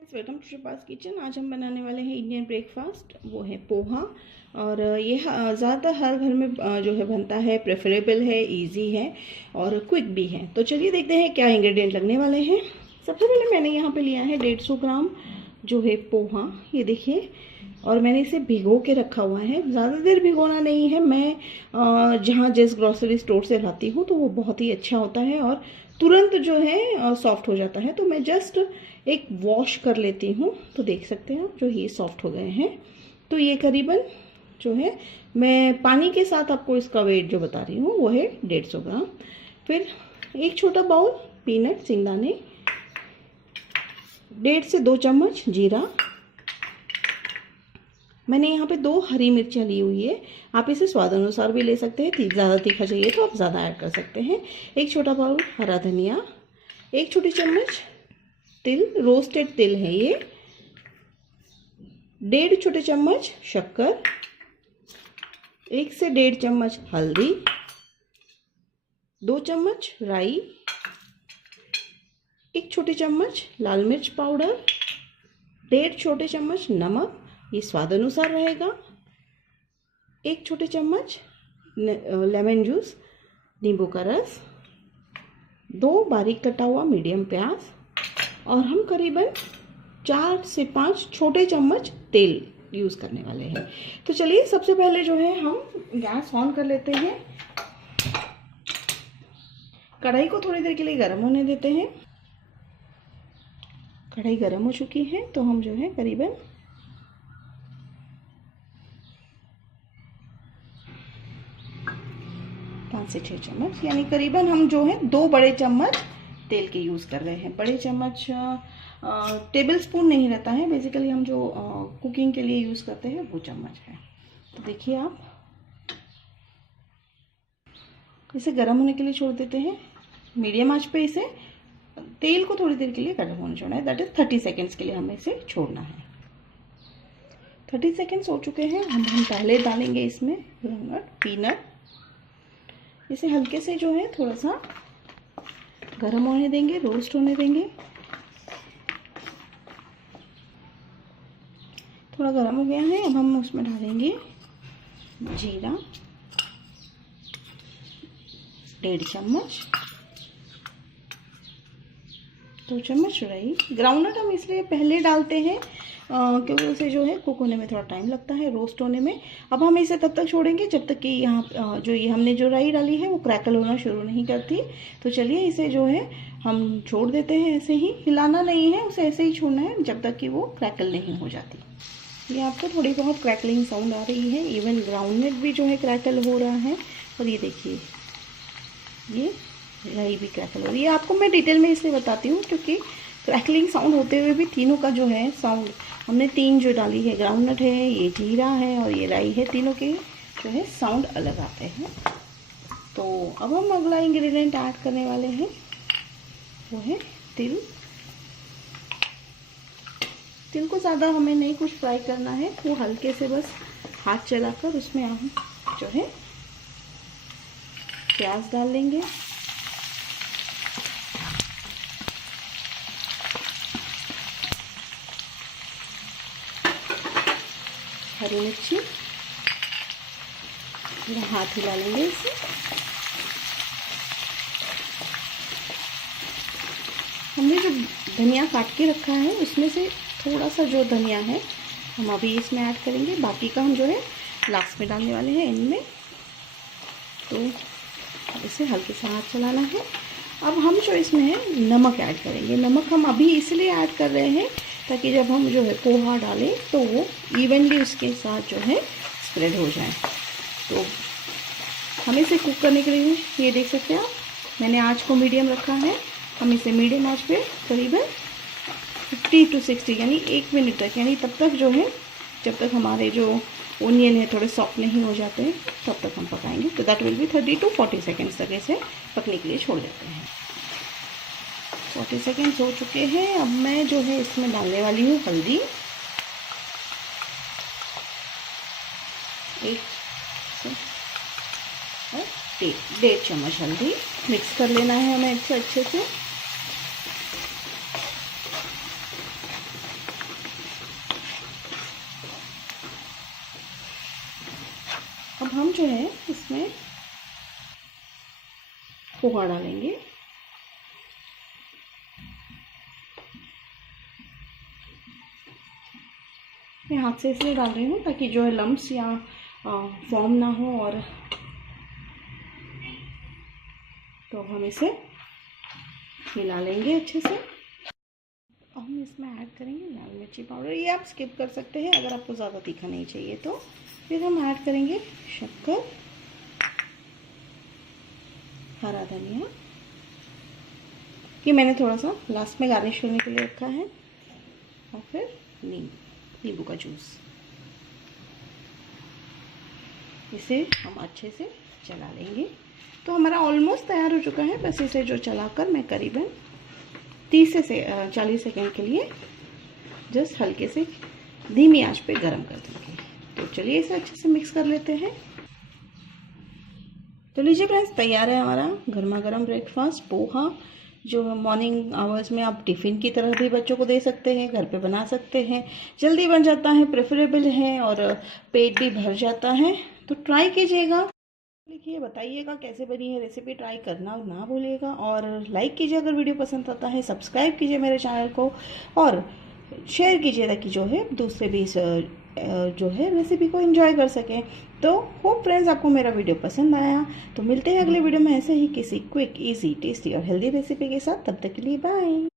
Welcome to शिपास kitchen. आज हम बनाने वाले हैं इंडियन ब्रेकफास्ट, वो है पोहा। और ये ज़्यादातर हर घर में जो है बनता है, प्रेफरेबल है, इजी है और क्विक भी है। तो चलिए देखते हैं क्या इंग्रेडिएंट लगने वाले हैं। सबसे पहले मैंने यहाँ पे लिया है 150 ग्राम जो है पोहा, ये देखिए। और मैंने इसे भिगो के रखा हुआ है, ज़्यादा देर भिगोना नहीं है। मैं जहाँ जिस ग्रॉसरी स्टोर से लाती हूँ तो वो बहुत ही अच्छा होता है और तुरंत जो है सॉफ्ट हो जाता है। तो मैं जस्ट एक वॉश कर लेती हूँ, तो देख सकते हैं जो ये सॉफ्ट हो गए हैं। तो ये करीबन जो है, मैं पानी के साथ आपको इसका वेट जो बता रही हूँ वो है 150 ग्राम। फिर एक छोटा बाउल पीनट सिंगदाने, 1.5 से 2 चम्मच जीरा। मैंने यहाँ पे 2 हरी मिर्चियाँ ली हुई है, आप इसे स्वाद अनुसार भी ले सकते हैं। ज़्यादा तीखा चाहिए तो आप ज़्यादा ऐड कर सकते हैं। एक छोटा बाउल हरा धनिया, 1 छोटी चम्मच तिल, रोस्टेड तिल है ये, 1.5 छोटे चम्मच शक्कर, 1 से 1.5 चम्मच हल्दी, 2 चम्मच राई, 1 छोटी चम्मच लाल मिर्च पाउडर, 1.5 छोटे चम्मच नमक, ये स्वाद अनुसार रहेगा, 1 छोटे चम्मच लेमन जूस, नींबू का रस, 2 बारीक कटा हुआ मीडियम प्याज, और हम करीबन 4 से 5 छोटे चम्मच तेल यूज़ करने वाले हैं। तो चलिए सबसे पहले जो है हम गैस ऑन कर लेते हैं। कढ़ाई को थोड़ी देर के लिए गर्म होने देते हैं। कढ़ाई गर्म हो चुकी है तो हम जो है करीबन 5 से 6 चम्मच, यानी करीबन हम जो है 2 बड़े चम्मच तेल के यूज़ कर रहे हैं। बड़े चम्मच टेबल स्पून नहीं रहता है, बेसिकली हम जो कुकिंग के लिए यूज़ करते हैं वो चम्मच है। तो देखिए आप इसे गर्म होने के लिए छोड़ देते हैं। मीडियम आंच पे इसे तेल को थोड़ी देर के लिए गर्म होने छोड़ना है, दैट इज 30 सेकेंड्स के लिए हमें इसे छोड़ना है। 30 सेकेंड्स हो चुके हैं। हम पहले डालेंगे इसमें ग्राउंडनट पीनट, इसे हल्के से जो है थोड़ा सा गर्म होने देंगे, रोस्ट होने देंगे। थोड़ा गर्म हो गया है, अब हम उसमें डालेंगे जीरा 1.5 चम्मच, 2 चम्मच राई। ग्राउंडनट हम इसलिए पहले डालते हैं क्योंकि उसे जो है कुक होने में थोड़ा टाइम लगता है, रोस्ट होने में। अब हम इसे तब तक छोड़ेंगे जब तक कि यहाँ जो ये हमने जो राई डाली है वो क्रैकल होना शुरू नहीं करती। तो चलिए इसे जो है हम छोड़ देते हैं, ऐसे ही हिलाना नहीं है, उसे ऐसे ही छोड़ना है जब तक कि वो क्रैकल नहीं हो जाती। ये आपको थोड़ी बहुत क्रैकलिंग साउंड आ रही है, इवन ग्राउंडनट भी जो है क्रैकल हो रहा है। और ये देखिए ये राई भी क्रैकल हो रही है। आपको मैं डिटेल में इसलिए बताती हूँ क्योंकि क्रैकलिंग साउंड होते हुए भी तीनों का जो है साउंड, हमने 3 जो डाली है, ग्राउंडनट है, ये जीरा है और ये राई है, तीनों के जो है साउंड अलग आते हैं। तो अब हम अगला इंग्रेडिएंट ऐड करने वाले हैं, वो है तिल। तिल को ज़्यादा हमें नहीं कुछ फ्राई करना है, वो हल्के से बस हाथ चलाकर उसमें हम जो है प्याज डाल लेंगे, हरी मिर्ची, हाथ हिला लेंगे इसे। हमने जो धनिया काट के रखा है उसमें से थोड़ा सा जो धनिया है हम अभी इसमें ऐड करेंगे, बाकी का हम जो है लास्ट में डालने वाले हैं इनमें। तो इसे हल्के से हाथ चलाना है। अब हम जो इसमें है नमक ऐड करेंगे। नमक हम अभी इसलिए ऐड कर रहे हैं ताकि जब हम जो है पोहा डालें तो वो इवनली उसके साथ जो है स्प्रेड हो जाए। तो हम इसे कुक करने के लिए ये देख सकते हैं आप, मैंने आँच को मीडियम रखा है। हम इसे मीडियम आँच पे करीबन 50 to 60 यानी 1 मिनट तक, यानी तब तक जो है जब तक हमारे जो ओनियन है थोड़े सॉफ्ट नहीं हो जाते हैं तब तक हम पकाएंगे। तो that will be 30 to 40 seconds तक इसे पकने के लिए छोड़ देते हैं। 40 सेकेंड्स हो चुके हैं। अब मैं जो है इसमें डालने वाली हूँ हल्दी, 1.5 चम्मच हल्दी। मिक्स कर लेना है हमें अच्छे से। अब हम जो है इसमें पोहा डालेंगे। मैं हाथ से इसलिए डाल रही हूँ ताकि जो है लम्प्स या फॉर्म ना हो। और तो हम इसे मिला लेंगे अच्छे से। हम इसमें ऐड करेंगे लाल मिर्ची पाउडर, ये आप स्किप कर सकते हैं अगर आपको ज़्यादा तीखा नहीं चाहिए तो। फिर हम ऐड करेंगे शक्कर, हरा धनिया, ये मैंने थोड़ा सा लास्ट में गार्निश करने के लिए रखा है, और फिर नींबू का जूस। इसे हम अच्छे से चला लेंगे। तो हमारा ऑलमोस्ट तैयार हो चुका है। बस इसे जो चलाकर मैं करीबन 30 से 40 सेकेंड के लिए जस्ट हल्के से धीमी आंच पे गरम कर देंगे। तो चलिए इसे अच्छे से मिक्स कर लेते हैं। तो लीजिए फ्रेंड्स, तैयार है हमारा गर्मा गर्म ब्रेकफास्ट पोहा, जो मॉर्निंग आवर्स में आप टिफ़िन की तरह भी बच्चों को दे सकते हैं, घर पे बना सकते हैं। जल्दी बन जाता है, प्रेफरेबल है और पेट भी भर जाता है। तो ट्राई कीजिएगा, लिखिए, बताइएगा कैसे बनी है रेसिपी, ट्राई करना ना भूलिएगा। और लाइक कीजिए अगर वीडियो पसंद आता है, सब्सक्राइब कीजिए मेरे चैनल को और शेयर कीजिए ताकि जो है दूसरे भी इस जो है रेसिपी को एंजॉय कर सकें। तो होप फ्रेंड्स आपको मेरा वीडियो पसंद आया। तो मिलते हैं अगले वीडियो में ऐसे ही किसी क्विक, इजी, टेस्टी और हेल्दी रेसिपी के साथ। तब तक के लिए बाय।